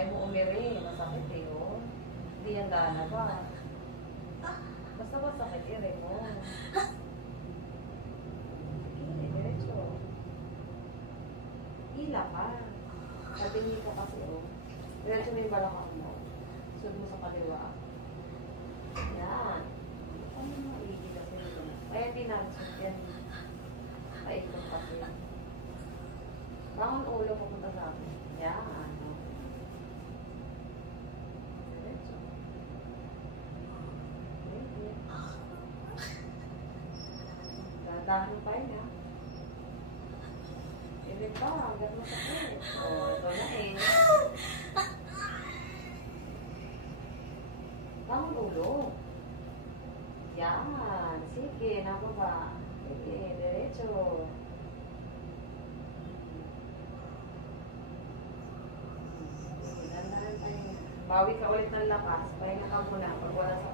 Ayaw mo umiri. Masakit eh, oh. Hindi yan gana ba? Basta masakit, ire mo. Sige, diretso. Hila ka. Sabihin ko kasi, oh. Diretso mo yung balakang mo. Sunod mo sa kaliwa. Yan. Ano mo maigil kasi ito? Kaya hindi nagsud yan. Paikot kasi. Bangon ulo pupunta sa akin. Yan. Diretso. Dadahan pa yun, ha? Hindi pa, hanggang masakit. O, ito na eh. Bangon ulo. Yan. Sige, nababa. Sige, diretso. Sige, dandahan tayo. Bawi ka ulit ng lakas. Pahinga ka muna pag wala sa